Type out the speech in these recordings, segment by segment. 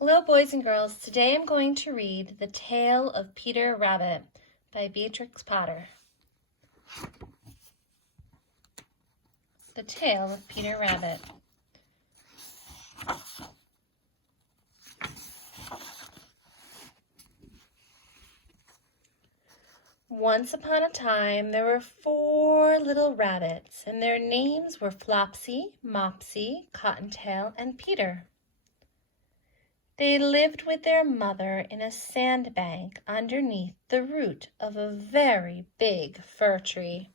Hello, boys and girls. Today I'm going to read The Tale of Peter Rabbit by Beatrix Potter. The Tale of Peter Rabbit. Once upon a time, there were 4 little rabbits, and their names were Flopsy, Mopsy, Cottontail, and Peter. They lived with their mother in a sandbank underneath the root of a very big fir tree.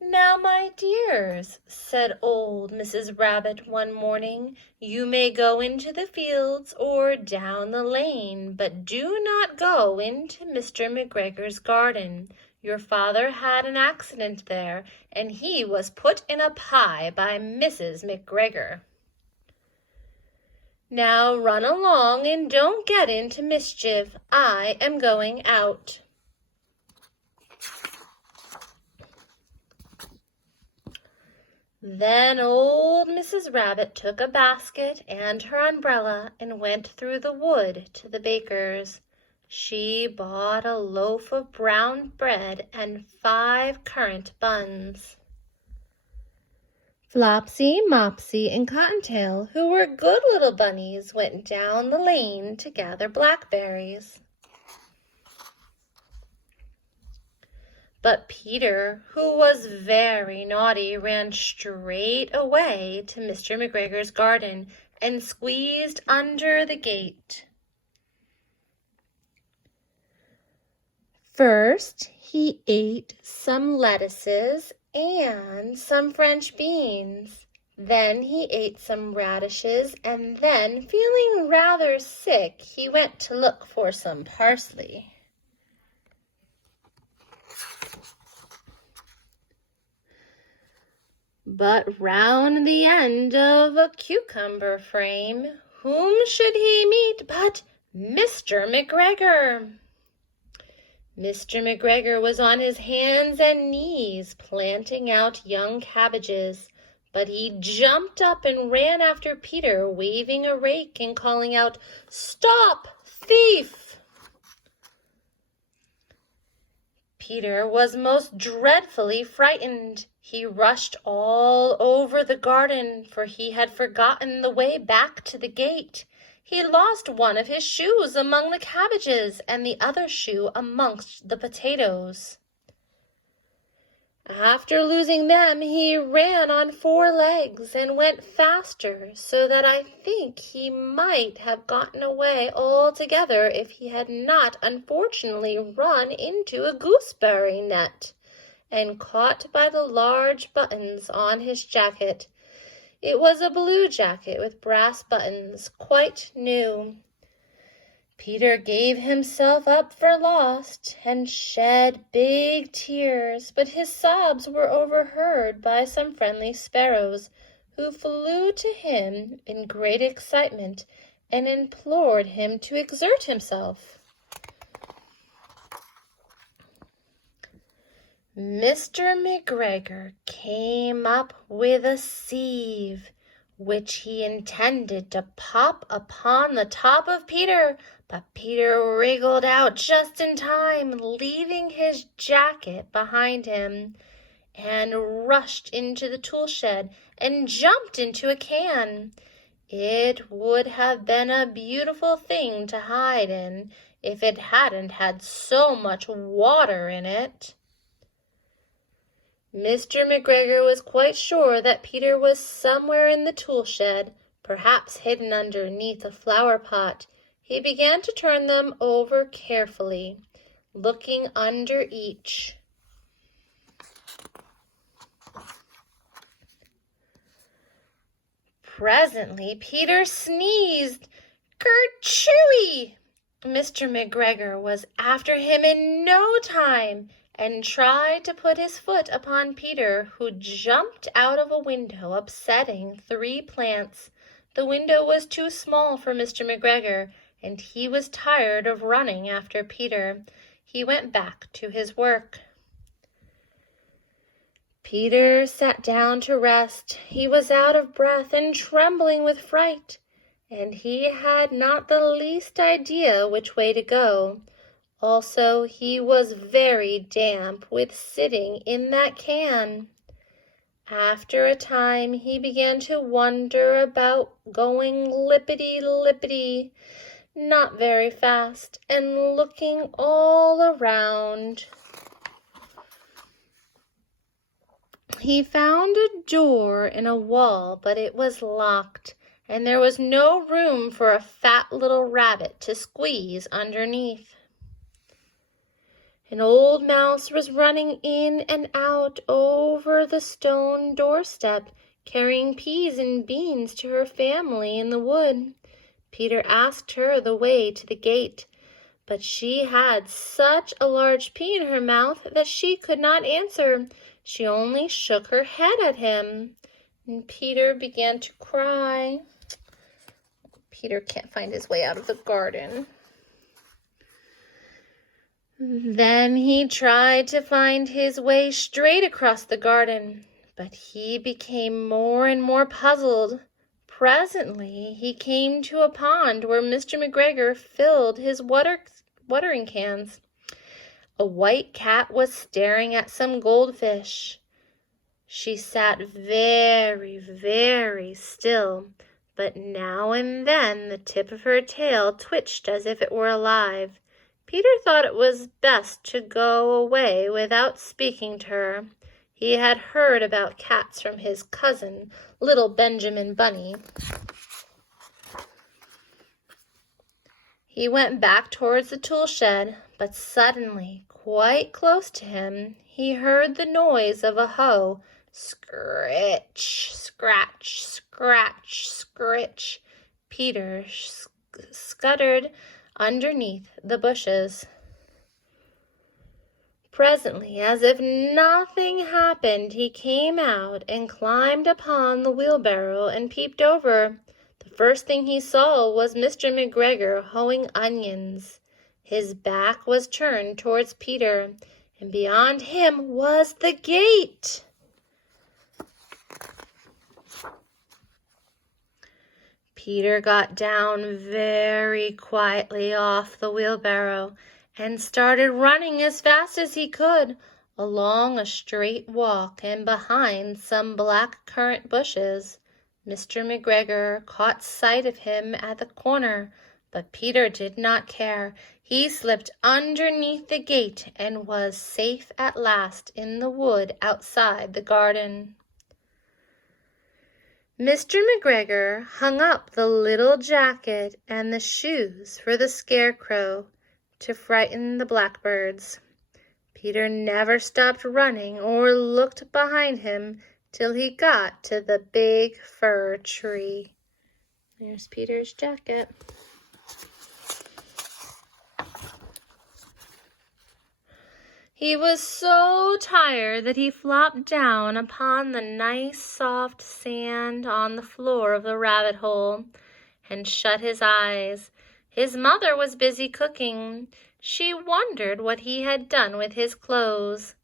"Now, my dears," said old Mrs. Rabbit one morning, "you may go into the fields or down the lane, but do not go into Mr. McGregor's garden. Your father had an accident there, and he was put in a pie by Mrs. McGregor. Now run along and don't get into mischief. I am going out." Then old Mrs. Rabbit took a basket and her umbrella and went through the wood to the baker's. She bought a loaf of brown bread and 5 currant buns. Flopsy, Mopsy, and Cottontail, who were good little bunnies, went down the lane to gather blackberries. But Peter, who was very naughty, ran straight away to Mr. McGregor's garden and squeezed under the gate. First, he ate some lettuces and some French beans. Then he ate some radishes, and then, feeling rather sick, he went to look for some parsley. But round the end of a cucumber frame, whom should he meet but Mr. McGregor? Mr. McGregor was on his hands and knees planting out young cabbages, but he jumped up and ran after Peter, waving a rake and calling out, "Stop, thief!" Peter was most dreadfully frightened. He rushed all over the garden, for he had forgotten the way back to the gate. He lost one of his shoes among the cabbages and the other shoe amongst the potatoes. After losing them, he ran on 4 legs and went faster, so that I think he might have gotten away altogether if he had not unfortunately run into a gooseberry net and caught by the large buttons on his jacket. It was a blue jacket with brass buttons, quite new. Peter gave himself up for lost and shed big tears, but his sobs were overheard by some friendly sparrows, who flew to him in great excitement and implored him to exert himself. Mr. McGregor came up with a sieve, which he intended to pop upon the top of Peter, but Peter wriggled out just in time, leaving his jacket behind him, and rushed into the tool shed and jumped into a can. It would have been a beautiful thing to hide in if it hadn't had so much water in it. Mr. McGregor was quite sure that Peter was somewhere in the tool shed, perhaps hidden underneath a flower pot. He began to turn them over carefully, looking under each. Presently, Peter sneezed. "Kerchooey!" Mr. McGregor was after him in no time, and tried to put his foot upon Peter, who jumped out of a window, upsetting 3 plants. The window was too small for Mr. McGregor, and he was tired of running after Peter. He went back to his work. Peter sat down to rest. He was out of breath and trembling with fright, and he had not the least idea which way to go. Also, he was very damp with sitting in that can. After a time, he began to wonder about going lippity-lippity, not very fast, and looking all around. He found a door in a wall, but it was locked, and there was no room for a fat little rabbit to squeeze underneath. An old mouse was running in and out over the stone doorstep, carrying peas and beans to her family in the wood. Peter asked her the way to the gate, but she had such a large pea in her mouth that she could not answer. She only shook her head at him, and Peter began to cry. Peter can't find his way out of the garden. Then he tried to find his way straight across the garden, but he became more and more puzzled. Presently he came to a pond where Mr. McGregor filled his watering cans. A white cat was staring at some goldfish. She sat very, very still, but now and then the tip of her tail twitched as if it were alive. Peter thought it was best to go away without speaking to her. He had heard about cats from his cousin, little Benjamin Bunny. He went back towards the tool shed, but suddenly, quite close to him, he heard the noise of a hoe. Scritch, scratch, scratch, scritch. Peter scuttered underneath the bushes. Presently, as if nothing happened, he came out and climbed upon the wheelbarrow and peeped over. The first thing he saw was Mr. McGregor hoeing onions. His back was turned towards Peter, and beyond him was the gate. Peter got down very quietly off the wheelbarrow and started running as fast as he could along a straight walk and behind some black currant bushes. Mr. McGregor caught sight of him at the corner, but Peter did not care. He slipped underneath the gate and was safe at last in the wood outside the garden. Mr. McGregor hung up the little jacket and the shoes for the scarecrow to frighten the blackbirds. Peter never stopped running or looked behind him till he got to the big fir tree. There's Peter's jacket. He was so tired that he flopped down upon the nice soft sand on the floor of the rabbit hole and shut his eyes. His mother was busy cooking. She wondered what he had done with his clothes.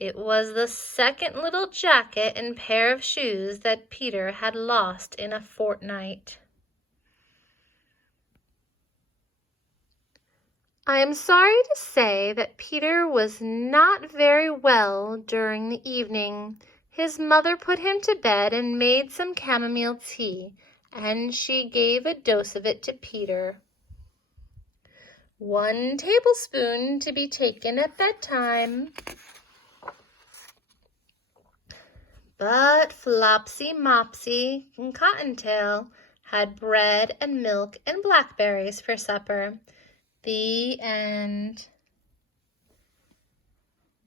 It was the second little jacket and pair of shoes that Peter had lost in a fortnight. I am sorry to say that Peter was not very well during the evening. His mother put him to bed and made some chamomile tea, and she gave a dose of it to Peter. 1 tablespoon to be taken at bedtime. But Flopsy, Mopsy, and Cottontail had bread and milk and blackberries for supper. The end.